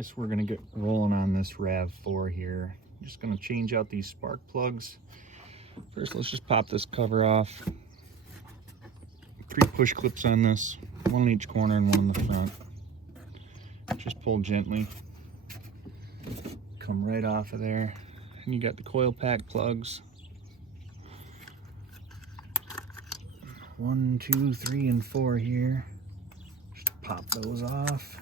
Alright, so we're going to get rolling on this Rav4 here. I'm just going to change out these spark plugs. First, let's just pop this cover off. 3 push clips on this, 1 in each corner and 1 in the front. Just pull gently. Come right off of there. And you got the coil pack plugs. 1, 2, 3, and 4 here. Just pop those off.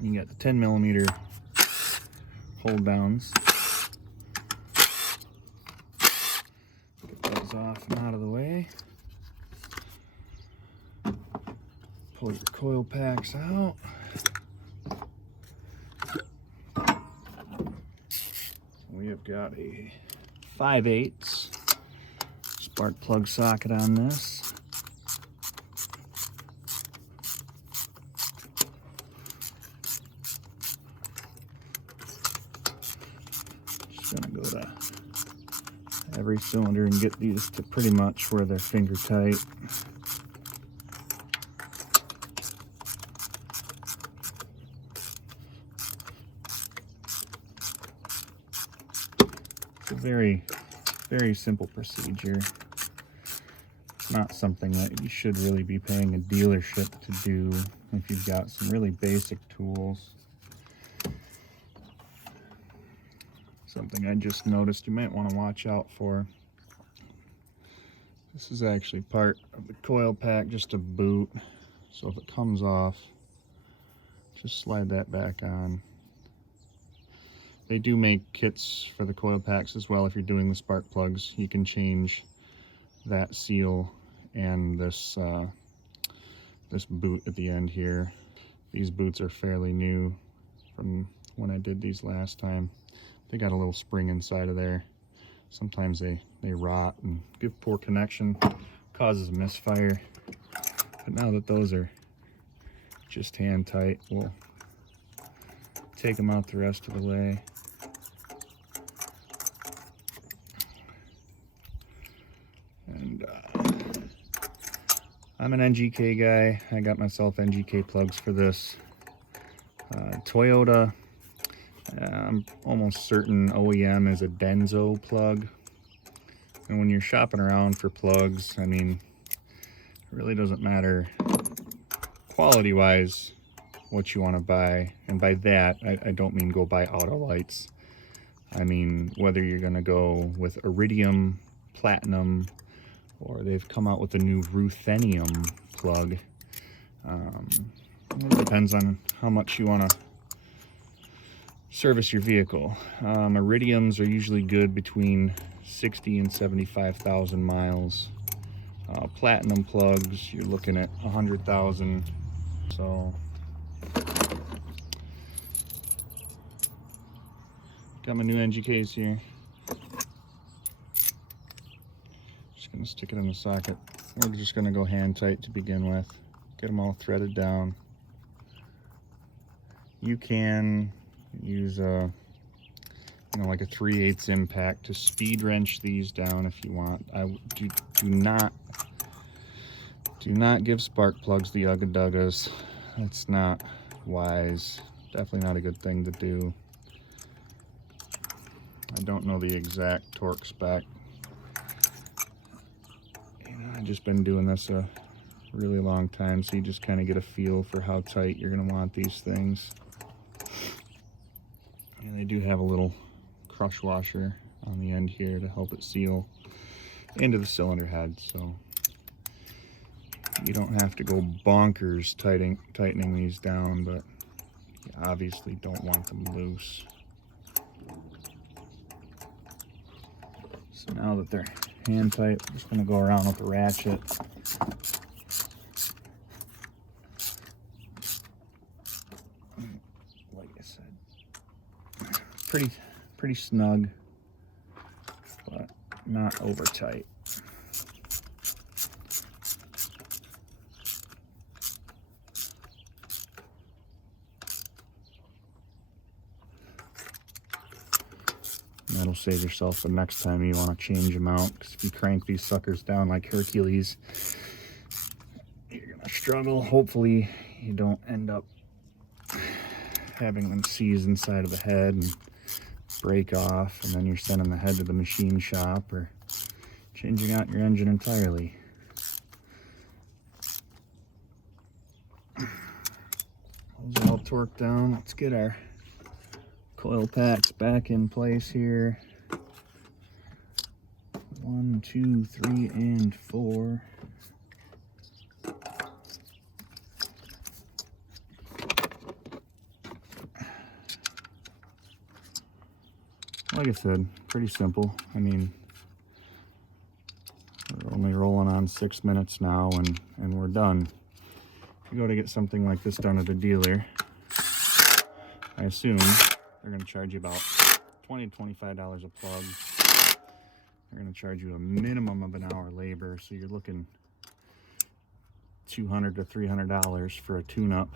You got the 10mm hold downs. Get those off and out of the way. Pull your coil packs out. We have got a 5/8 spark plug socket on this. Gonna go to every cylinder and get these to pretty much where they're finger tight. It's a very, very simple procedure. It's not something that you should really be paying a dealership to do if you've got some really basic tools. Something I just noticed you might want to watch out for. This is actually part of the coil pack, just a boot. So if it comes off, just slide that back on. They do make kits for the coil packs as well. If you're doing the spark plugs, you can change that seal and this this boot at the end here. These boots are fairly new from when I did these last time. They got a little spring inside of there. Sometimes they rot and give poor connection, causes a misfire. But now that those are just hand tight, we'll take them out the rest of the way. And I'm an NGK guy. I got myself NGK plugs for this. Toyota, I'm almost certain OEM is a Denso plug. And when you're shopping around for plugs, I mean, it really doesn't matter quality-wise what you want to buy. And by that, I don't mean go buy auto lights. I mean, whether you're going to go with iridium, platinum, or they've come out with a new ruthenium plug. It depends on how much you want to service your vehicle. Iridiums are usually good between 60 and 75,000 miles. Platinum plugs, you're looking at 100,000. So got my new NGKs here. Just gonna stick it in the socket. We're just gonna go hand tight to begin with. Get them all threaded down. You can use a, like a 3/8 impact to speed wrench these down if you want. I do not give spark plugs the ugga duggas. That's not wise. Definitely not a good thing to do. I don't know the exact torque spec. I've just been doing this a really long time, so you just kind of get a feel for how tight you're going to want these things. And they do have a little crush washer on the end here to help it seal into the cylinder head, so you don't have to go bonkers tightening these down, but you obviously don't want them loose. So now that they're hand tight, I'm just going to go around with the ratchet. Like I said, pretty snug, but not over tight. That'll save yourself the next time you want to change them out, because if you crank these suckers down like Hercules, you're gonna struggle. Hopefully you don't end up having them seize inside of the head and break off, and then you're sending the head to the machine shop or changing out your engine entirely. Those are all torqued down. Let's get our coil packs back in place here. 1, 2, 3, and 4. Like I said, pretty simple. I mean, we're only rolling on 6 minutes now, and we're done. If you go to get something like this done at a dealer, I assume they're going to charge you about $20 to $25 a plug. They're going to charge you a minimum of an hour labor, so you're looking $200 to $300 for a tune-up.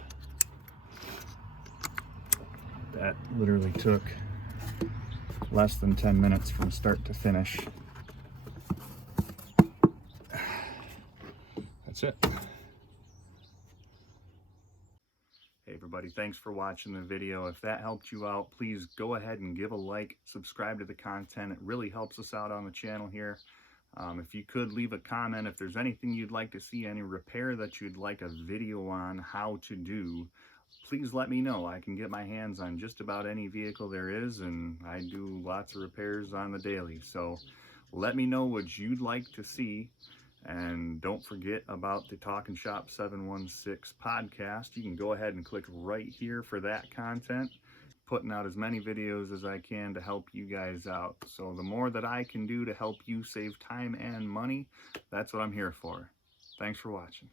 That literally took less than 10 minutes from start to finish. That's it. Hey everybody, thanks for watching the video. If that helped you out, please go ahead and give a like, subscribe to the content. It really helps us out on the channel here. If you could leave a comment, if there's anything you'd like to see, any repair that you'd like a video on how to do, please let me know. I can get my hands on just about any vehicle there is, and I do lots of repairs on the daily. So let me know what you'd like to see. And don't forget about the Talking Shop 716 podcast. You can go ahead and click right here for that content. Putting out as many videos as I can to help you guys out. So the more that I can do to help you save time and money, that's what I'm here for. Thanks for watching.